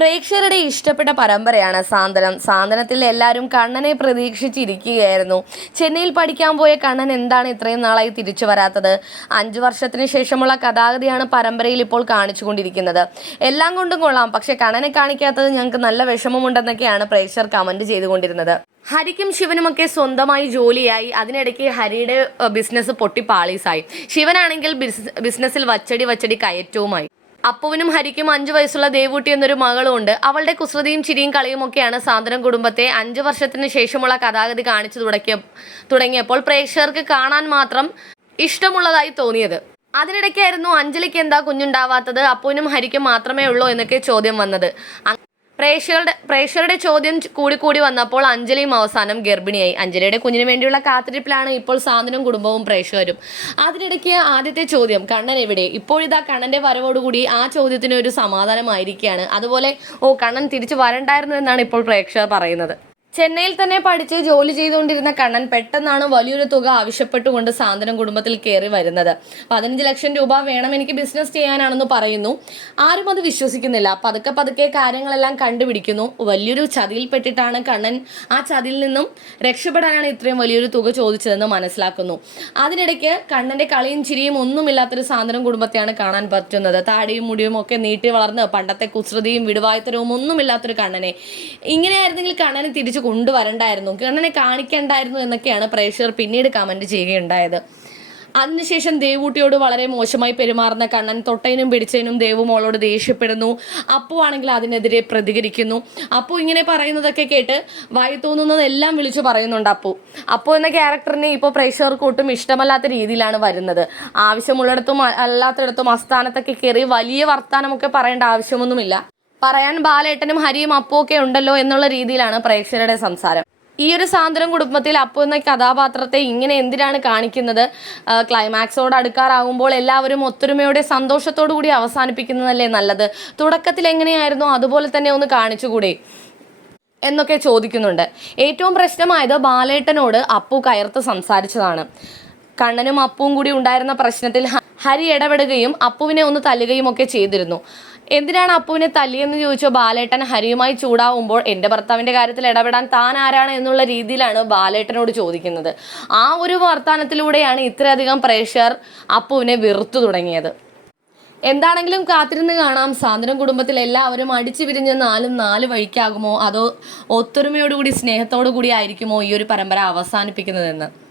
പ്രേക്ഷകരുടെ ഇഷ്ടപ്പെട്ട പരമ്പരയാണ് സാന്ത്വനം സാന്ത്വനത്തിൽ എല്ലാവരും കണ്ണനെ പ്രതീക്ഷിച്ചിരിക്കുകയായിരുന്നു. ചെന്നൈയിൽ പഠിക്കാൻ പോയ കണ്ണൻ എന്താണ് ഇത്രയും നാളായി തിരിച്ചു വരാത്തത്? അഞ്ചു വർഷത്തിന് ശേഷമുള്ള കഥാഗതിയാണ് പരമ്പരയിൽ ഇപ്പോൾ കാണിച്ചുകൊണ്ടിരിക്കുന്നത്. എല്ലാം കൊണ്ടും കൊള്ളാം പക്ഷെ കണ്ണനെ കാണിക്കാത്തത് ഞങ്ങൾക്ക് നല്ല വിഷമമുണ്ടെന്നൊക്കെയാണ് പ്രേക്ഷകർ കമന്റ് ചെയ്തുകൊണ്ടിരുന്നത്. ഹരിക്കും ശിവനുമൊക്കെ സ്വന്തമായി ജോലിയായി. അതിനിടയ്ക്ക് ഹരിയുടെ ബിസിനസ് പൊട്ടി പാളീസായി ശിവനാണെങ്കിൽ ബിസ്- ബിസിനസ്സിൽ വച്ചടി വച്ചടി കയറ്റവുമായി. അപ്പുവിനും ഹരിക്കും അഞ്ചു വയസ്സുള്ള ദേവൂട്ടി എന്നൊരു മകളും ഉണ്ട്. അവളുടെ കുസൃതിയും ചിരിയും കളിയും ഒക്കെയാണ് സാന്ത്വനം കുടുംബത്തെ അഞ്ചു വർഷത്തിന് ശേഷമുള്ള കഥാഗതി കാണിച്ചു തുടക്കിയ തുടങ്ങിയപ്പോൾ പ്രേക്ഷകർക്ക് കാണാൻ മാത്രം ഇഷ്ടമുള്ളതായി തോന്നിയത്. അതിനിടയ്ക്കായിരുന്നു അഞ്ജലിക്ക് എന്താ കുഞ്ഞുണ്ടാവാത്തത്? അപ്പുവിനും ഹരിക്കും മാത്രമേ ഉള്ളൂ എന്നൊക്കെ ചോദ്യം വന്നത്. പ്രേക്ഷകരുടെ പ്രേക്ഷകരുടെ ചോദ്യം കൂടി കൂടി വന്നപ്പോൾ അഞ്ജലിയും അവസാനം ഗർഭിണിയായി. അഞ്ജലിയുടെ കുഞ്ഞിന് വേണ്ടിയുള്ള കാത്തിരിപ്പിലാണ് ഇപ്പോൾ സാന്ത്വനം കുടുംബവും പ്രേക്ഷകരും. അതിനിടയ്ക്ക് ആദ്യത്തെ ചോദ്യം കണ്ണൻ എവിടെ? ഇപ്പോഴിതാ കണ്ണന്റെ വരവോടുകൂടി ആ ചോദ്യത്തിന് ഒരു സമാധാനമായിരിക്കുകയാണ്. അതുപോലെ ഓ കണ്ണൻ തിരിച്ചു വരണ്ടായിരുന്നു എന്നാണ് ഇപ്പോൾ പ്രേക്ഷകർ പറയുന്നത്. ചെന്നൈയിൽ തന്നെ പഠിച്ച് ജോലി ചെയ്തുകൊണ്ടിരുന്ന കണ്ണൻ പെട്ടെന്നാണ് വലിയൊരു തുക ആവശ്യപ്പെട്ടുകൊണ്ട് സാന്ത്വനം കുടുംബത്തിൽ കയറി വരുന്നത്. പതിനഞ്ച് ലക്ഷം രൂപ വേണം എനിക്ക് ബിസിനസ് ചെയ്യാനാണെന്ന് പറയുന്നു. ആരും അത് വിശ്വസിക്കുന്നില്ല. പതുക്കെ പതുക്കെ കാര്യങ്ങളെല്ലാം കണ്ടുപിടിക്കുന്നു. വലിയൊരു ചതിയിൽപ്പെട്ടിട്ടാണ് കണ്ണൻ ആ ചതിയിൽ നിന്നും രക്ഷപ്പെടാനാണ് ഇത്രയും വലിയൊരു തുക ചോദിച്ചതെന്ന് മനസ്സിലാക്കുന്നു. അതിനിടയ്ക്ക് കണ്ണന്റെ കളിയും ചിരിയും ഒന്നുമില്ലാത്തൊരു സാന്ത്വനം കുടുംബത്തെയാണ് കാണാൻ പറ്റുന്നത്. താടിയും മുടിയും ഒക്കെ നീട്ടി വളർന്ന് പണ്ടത്തെ കുസൃതിയും വിടുവായത്തരവും ഒന്നുമില്ലാത്തൊരു കണ്ണനെ. ഇങ്ങനെയായിരുന്നെങ്കിൽ കണ്ണനെ തിരിച്ചു കൊണ്ടുവരണ്ടായിരുന്നു. കണ്ണനെ കാണിക്കണ്ടായിരുന്നു എന്നൊക്കെയാണ് പ്രേക്ഷകർ പിന്നീട് കമന്റ് ചെയ്യുകയുണ്ടായത്. അതിനുശേഷം ദേവൂട്ടിയോട് വളരെ മോശമായി പെരുമാറുന്ന കണ്ണൻ തൊട്ടതിനും പിടിച്ചതിനും ദേവു മോളോട് ദേഷ്യപ്പെടുന്നു. അപ്പു ആണെങ്കിൽ അതിനെതിരെ പ്രതികരിക്കുന്നു. അപ്പു ഇങ്ങനെ പറയുന്നതൊക്കെ കേട്ട് വായി തോന്നുന്നതെല്ലാം വിളിച്ചു പറയുന്നുണ്ട് അപ്പു. അപ്പു എന്ന ക്യാരക്ടറിനെ ഇപ്പോൾ പ്രേക്ഷകർക്ക് ഒട്ടും ഇഷ്ടമല്ലാത്ത രീതിയിലാണ് വരുന്നത്. ആവശ്യമുള്ളിടത്തും അല്ലാത്തിടത്തും അസ്ഥാനത്തൊക്കെ കയറി വലിയ വർത്താനമൊക്കെ പറയേണ്ട ആവശ്യമൊന്നുമില്ല. പറയാൻ ബാലേട്ടനും ഹരിയും അപ്പുമൊക്കെ ഉണ്ടല്ലോ എന്നുള്ള രീതിയിലാണ് പ്രേക്ഷകരുടെ സംസാരം. ഈ ഒരു സാന്ദ്രം കുടുംബത്തിൽ അപ്പു എന്ന കഥാപാത്രത്തെ ഇങ്ങനെ എന്തിനാണ് കാണിക്കുന്നത്? ക്ലൈമാക്സോട് അടുക്കാറാകുമ്പോൾ എല്ലാവരും ഒത്തൊരുമയോടെ സന്തോഷത്തോടു കൂടി അവസാനിപ്പിക്കുന്നതല്ലേ നല്ലത്? തുടക്കത്തിൽ എങ്ങനെയായിരുന്നു? അതുപോലെ തന്നെ ഒന്ന് കാണിച്ചുകൂടെ? എന്നൊക്കെ ചോദിക്കുന്നുണ്ട്. ഏറ്റവും പ്രശ്നമായത് ബാലേട്ടനോട് അപ്പു കയർത്ത് സംസാരിച്ചതാണ്. കണ്ണനും അപ്പുവും കൂടി ഉണ്ടായിരുന്ന പ്രശ്നത്തിൽ ഹരി ഇടപെടുകയും അപ്പുവിനെ ഒന്ന് തല്ലുകയും ഒക്കെ ചെയ്തിരുന്നു. എന്തിനാണ് അപ്പുവിനെ തല്ലിയെന്ന് ചോദിച്ചോ ബാലേട്ടൻ? ഹരിയുമായി ചൂടാവുമ്പോൾ എന്റെ ഭർത്താവിന്റെ കാര്യത്തിൽ ഇടപെടാൻ താൻ ആരാണ് എന്നുള്ള രീതിയിലാണ് ബാലേട്ടനോട് ചോദിക്കുന്നത്. ആ ഒരു വർത്താനത്തിലൂടെയാണ് ഇത്രയധികം പ്രേക്ഷകർ അപ്പുവിനെ വെറുത്തു തുടങ്ങിയത്. എന്താണെങ്കിലും കാത്തിരുന്ന് കാണാം. സാന്ത്വനം കുടുംബത്തിൽ എല്ലാവരും അടിച്ചു പിരിഞ്ഞ് നാലും നാല് വഴിക്കാകുമോ? അതോ ഒത്തൊരുമയോടുകൂടി സ്നേഹത്തോടു കൂടി ആയിരിക്കുമോ ഈ ഒരു പരമ്പര അവസാനിപ്പിക്കുന്നതെന്ന്?